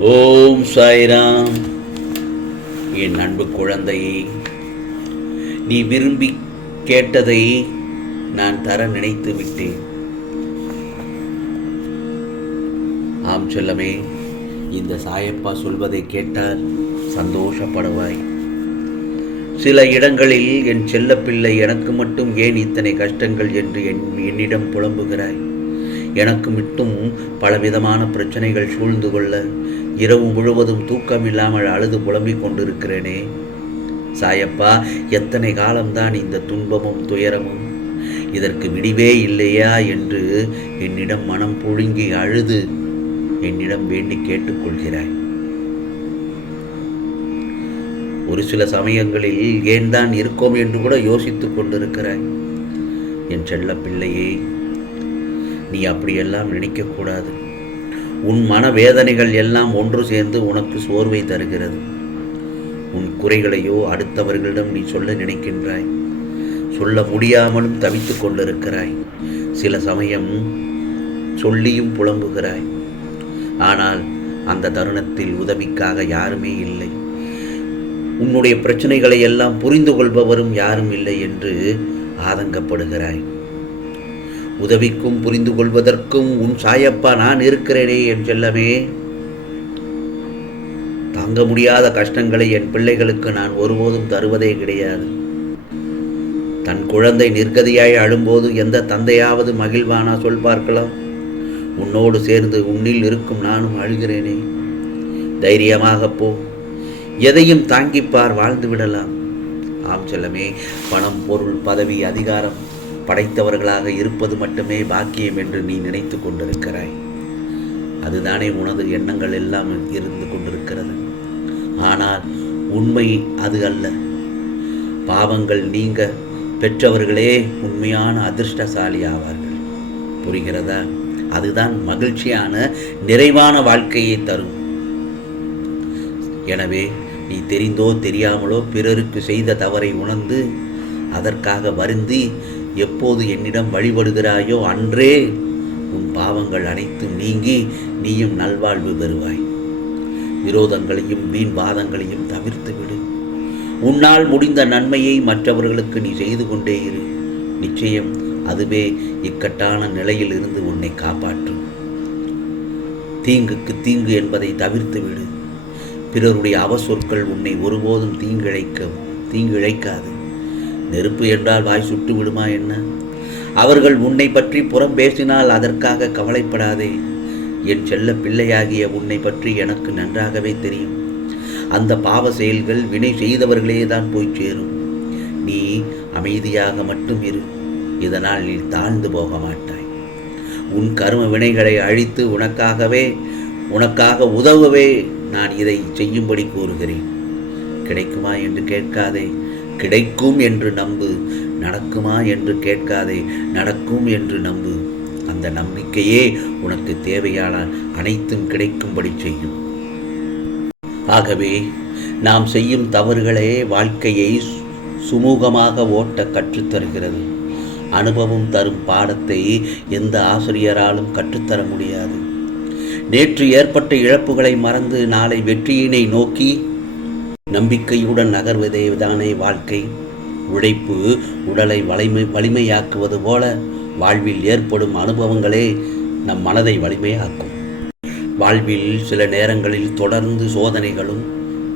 ஓம் சாய்ராம். என் அன்பு குழந்தையே நீ விரும்பி கேட்டதை நான் தர நினைத்து விட்டேன். ஆம் சொல்லமே இந்த சாயப்பா சொல்வதை கேட்டால் சந்தோஷப்படுவாய். சில இடங்களில் என் செல்லப்பிள்ளை எனக்கு மட்டும் ஏன் இத்தனை கஷ்டங்கள் என்று என் என்னிடம் புலம்புகிறாய்? எனக்கு மட்டும் பலவிதமான பிரச்சனைகள் சூழ்ந்து கொள்ள இரவு முழுவதும் தூக்கம் இல்லாமல் அழுது புலம்பிக் கொண்டிருக்கிறேனே. சாயப்பா எத்தனை காலம்தான் இந்த துன்பமும் துயரமும்? இதற்கு விடிவே இல்லையா என்று என்னிடம் மனம் புழுங்கி அழுது என்னிடம் வேண்டி கேட்டுக்கொள்கிறாய் ஒரு சில சமயங்களில் ஏன் தான் இருக்கோம் என்று கூட யோசித்துக் கொண்டிருக்கிறாய். என் செல்ல பிள்ளையே நீ அப்படியெல்லாம் நினைக்கக்கூடாது. உன் மனவேதனைகள் எல்லாம் ஒன்று சேர்ந்து உனக்கு சோர்வை தருகிறது. உன் குறைகளையோ அடுத்தவர்களிடம் நீ சொல்ல நினைக்கின்றாய். சொல்ல முடியாமலும் தவித்து கொண்டிருக்கிறாய். சில சமயம் சொல்லியும் புலம்புகிறாய். ஆனால் அந்த தருணத்தில் உதவிக்காக யாருமே இல்லை. உன்னுடைய பிரச்சனைகளை எல்லாம் புரிந்து கொள்பவரும் யாரும் இல்லை என்று ஆதங்கப்படுகிறாய். உதவிக்கும் புரிந்து கொள்வதற்கும் உன் சாயப்பா நான் இருக்கிறேனே என் செல்லமே. தாங்க முடியாத கஷ்டங்களை என் பிள்ளைகளுக்கு நான் ஒருபோதும் தருவதே கிடையாது. தன் குழந்தை நிர்கதியாய் அழும்போது எந்த தந்தையாவது மகிழ்வானா சொல் பார்க்கலாம். உன்னோடு சேர்ந்து உன்னில் இருக்கும் நானும் அழுகிறேனே. தைரியமாக போ. எதையும் தாங்கிப்பார் வாழ்ந்து விடலாம். ஆம் செல்லமே பணம் பொருள் பதவி அதிகாரம். படைத்தவர்களாக இருப்பது மட்டுமே பாக்கியம் என்று நீ நினைத்து கொண்டிருக்கிறாய். அதுதானே உனது எண்ணங்கள் எல்லாம் இருந்து கொண்டிருக்கிறது. ஆனால் உண்மை அது அல்ல. பாவங்கள் நீங்க பெற்றவர்களே உண்மையான அதிர்ஷ்டசாலி ஆவார்கள். புரிகிறதா? அதுதான் மகிழ்ச்சியான நிறைவான வாழ்க்கையை தரும். எனவே நீ தெரிந்தோ தெரியாமலோ பிறருக்கு செய்த தவறை உணர்ந்து அதற்காக வருந்தி எப்போது என்னிடம் வழிபடுகிறாயோ அன்றே உன் பாவங்கள் அனைத்தும் நீங்கி நீயும் நல்வாழ்வு பெறுவாய். விரோதங்களையும் வீண் வாதங்களையும் தவிர்த்து விடு. உன்னால் முடிந்த நன்மையை மற்றவர்களுக்கு நீ செய்து கொண்டே இரு. நிச்சயம் அதுவே இக்கட்டான நிலையில் இருந்து உன்னை காப்பாற்றும். தீங்குக்கு தீங்கு என்பதை தவிர்த்து விடு. பிறருடைய அவசொற்கள் உன்னை ஒருபோதும் தீங்கிழைக்க தீங்கிழைக்காது. நெருப்பு என்றால் வாய் சுட்டு விடுமா என்ன? அவர்கள் உன்னை பற்றி புறம் பேசினால் அதற்காக கவலைப்படாதே. என் செல்ல பிள்ளையாகிய உன்னை பற்றி எனக்கு நன்றாகவே தெரியும். அந்த பாவ செயல்கள் வினை செய்தவர்களே தான் போய் சேரும். நீ அமைதியாக மட்டும் இரு. இதனால் நீ தாழ்ந்து போக மாட்டாய். உன் கர்ம வினைகளை அழித்து உனக்காகவே உனக்காக உதவவே நான் இதை செய்யும்படி கூறுகிறேன். கிடைக்குமா என்று கேட்காதே. கிடைக்கும் என்று நம்பு. நடக்குமா என்று கேட்காதே நடக்கும் என்று நம்பு. அந்த நம்பிக்கையே உனக்கு தேவையான அனைத்தும் கிடைக்கும்படி செய்யும். ஆகவே நாம் செய்யும் தவறுகளே வாழ்க்கையை சுமூகமாக ஓட்ட கற்றுத்தருகிறது. அனுபவம் தரும் பாடத்தை எந்த ஆசிரியராலும் கற்றுத்தர முடியாது. நேற்று ஏற்பட்ட இழப்புகளை மறந்து நாளை வெற்றியினை நோக்கி நம்பிக்கையுடன் நகர்வதே தானே வாழ்க்கை. உழைப்பு உடலை வலிமை வலிமையாக்குவது போல வாழ்வில் ஏற்படும் அனுபவங்களே நம் மனதை வலிமையாக்கும். வாழ்வில் சில நேரங்களில் தொடர்ந்து சோதனைகளும்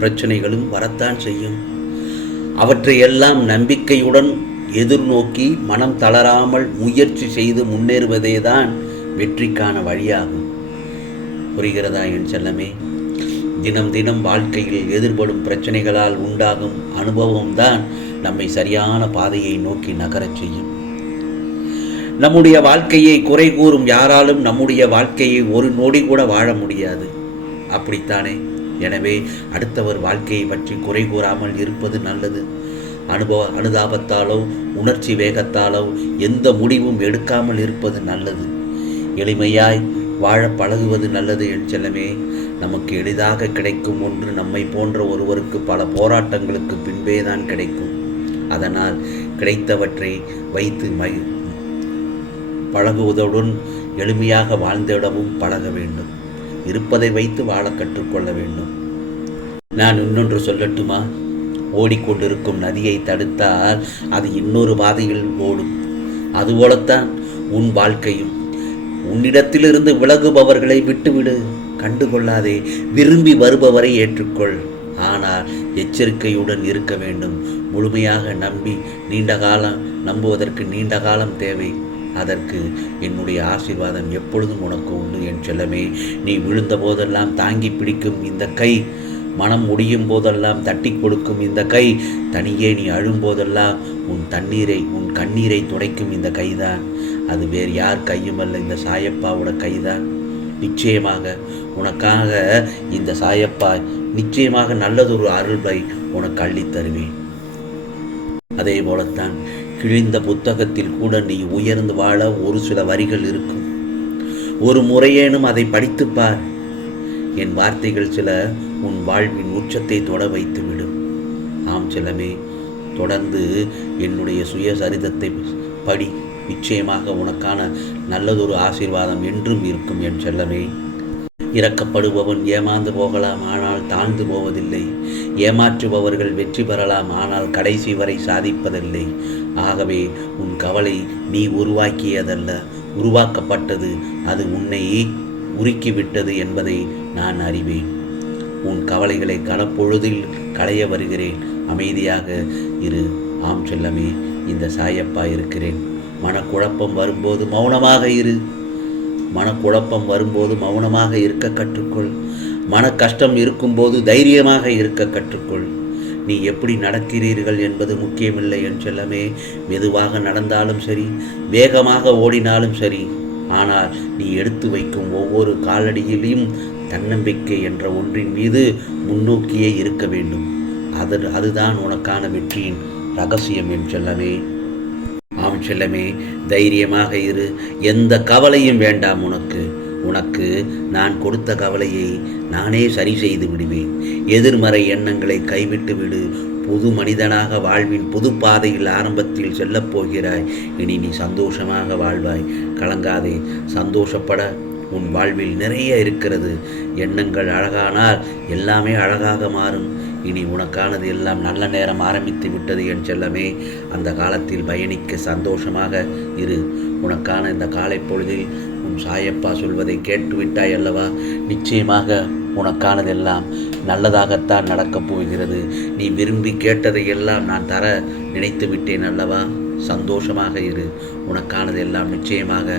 பிரச்சனைகளும் வரத்தான் செய்யும். அவற்றையெல்லாம் நம்பிக்கையுடன் எதிர்நோக்கி மனம் தளராமல் முயற்சி செய்து முன்னேறுவதே தான் வெற்றிக்கான வழியாகும். புரிகிறதா என் செல்லமே? தினம் தினம் வாழ்க்கையில் எதிர்படும் பிரச்சனைகளால் உண்டாகும் அனுபவம்தான் நம்மை சரியான பாதையை நோக்கி நகரச் செய்யும். நம்முடைய வாழ்க்கையை குறை கூறும் யாராலும் நம்முடைய வாழ்க்கையை ஒரு நொடி கூட வாழ முடியாது. அப்படித்தானே? எனவே அடுத்தவர் வாழ்க்கையை பற்றி குறை கூறாமல் இருப்பது நல்லது. அனுபவ அனுதாபத்தாலோ உணர்ச்சி வேகத்தாலோ எந்த முடிவும் எடுக்காமல் இருப்பது நல்லது. எளிமையாய் வாழ பழகுவது நல்லது என் செல்லமே. நமக்கு எளிதாக கிடைக்கும் ஒன்று நம்மை போன்ற ஒருவருக்கு பல போராட்டங்களுக்கு பின்பே தான் கிடைக்கும். அதனால் கிடைத்தவற்றை வைத்து மை பழகுவதுடன் எளிமையாக வாழ்ந்திடவும் பழக வேண்டும். இருப்பதை வைத்து வாழ கற்றுக்கொள்ள வேண்டும். நான் இன்னொன்று சொல்லட்டுமா? ஓடிக்கொண்டிருக்கும் நதியை தடுத்தால் அது இன்னொரு பாதையில் ஓடும். அதுபோலத்தான் உன் வாழ்க்கையும். உன்னிடத்திலிருந்து விலகுபவர்களை விட்டுவிடு. கண்டுகொள்ளாதே விரும்பி வருபவரை ஏற்றுக்கொள். ஆனால் எச்சரிக்கையுடன் இருக்க வேண்டும். முழுமையாக நம்பி நீண்ட காலம் நம்புவதற்கு நீண்ட காலம் தேவை. அதற்கு என்னுடைய ஆசீர்வாதம் எப்பொழுதும் உனக்கு உண்டு என் செல்லமே. நீ விழுந்த போதெல்லாம் தாங்கி பிடிக்கும் இந்த கை மனம் முடியும் போதெல்லாம் தட்டி கொடுக்கும் இந்த கை தனியே நீ அழும்போதெல்லாம் உன் தண்ணீரை உன் கண்ணீரை துடைக்கும் இந்த கைதான். அது வேறு யார் கையும் அல்ல இந்த சாயப்பாவோட கைதான். நிச்சயமாக உனக்காக இந்த சாயப்பா நிச்சயமாக நல்லதொரு அருள்பை உனக்கு அள்ளித் தருவேன். அதே போலத்தான் கிழிந்த புத்தகத்தில் கூட நீ உயர்ந்து வாழ ஒரு சில வரிகள் இருக்கும். ஒரு முறையேனும் அதை படித்துப்பார் என் வார்த்தைகள் சில உன் வாழ்வின் உச்சத்தை தொட வைத்து விடும் ஆம் செல்லமே தொடர்ந்து என்னுடைய சுயசரிதத்தை படி. நிச்சயமாக உனக்கான நல்லதொரு ஆசீர்வாதம் என்றும் இருக்கும் என் செல்லமே. இறக்கப்படுபவன் ஏமாந்து போகலாம் ஆனால் தாழ்ந்து போவதில்லை. ஏமாற்றுபவர்கள் வெற்றி பெறலாம் ஆனால் கடைசி வரை சாதிப்பதில்லை. ஆகவே உன் கவலை நீ உருவாக்கியதல்ல. உருவாக்கப்பட்டது அது உன்னை உருக்கிவிட்டது என்பதை நான் அறிவேன். உன் கவலைகளை கனப்பொழுதில் களைய வருகிறேன். அமைதியாக இரு. ஆம் செல்லமே இந்த சாயப்பா இருக்கிறேன். மனக்குழப்பம் வரும்போது மௌனமாக இரு. மனக்குழப்பம் வரும்போது மௌனமாக இருக்க கற்றுக்கொள். மன கஷ்டம் இருக்கும்போது தைரியமாக இருக்க கற்றுக்கொள். நீ எப்படி நடக்கிறீர்கள் என்பது முக்கியமில்லை என் செல்லமே. மெதுவாக நடந்தாலும் சரி வேகமாக ஓடினாலும் சரி. ஆனால் நீ எடுத்து வைக்கும் ஒவ்வொரு காலடியிலையும் தன்னம்பிக்கை என்ற ஒன்றின் மீது முன்னோக்கியே இருக்க வேண்டும். அது அதுதான் உனக்கான வெற்றியின் ரகசியம் என் செல்லமே. ஆம் செல்லமே தைரியமாக இரு. எந்த கவலையும் வேண்டாம் உனக்கு. உனக்கு நான் கொடுத்த கவலையை நானே சரி செய்து விடுவேன். எதிர்மறை எண்ணங்களை கைவிட்டு விடு. புது மனிதனாக வாழ்வின் புது பாதையில் ஆரம்பத்தில் செல்லப் போகிறாய். இனி நீ சந்தோஷமாக வாழ்வாய். கலங்காதே. சந்தோஷப்பட. உன் வாழ்வில் நிறைய இருக்கிறது. எண்ணங்கள் அழகானால் எல்லாமே அழகாக மாறும். இனி உனக்கானது எல்லாம் நல்ல நேரம் ஆரம்பித்து விட்டது என் செல்லமே. அந்த காலத்தில் பயணிக்க சந்தோஷமாக இரு. உனக்கான இந்த காலை பொழுதில் உன் சாயப்பா சொல்வதை கேட்டுவிட்டாய் அல்லவா? நிச்சயமாக உனக்கானதெல்லாம் நல்லதாகத்தான் நடக்கப் போகிறது. நீ விரும்பி கேட்டதை எல்லாம் நான் தர நினைத்து விட்டேன் அல்லவா? சந்தோஷமாக இரு. உனக்கானதெல்லாம் நிச்சயமாக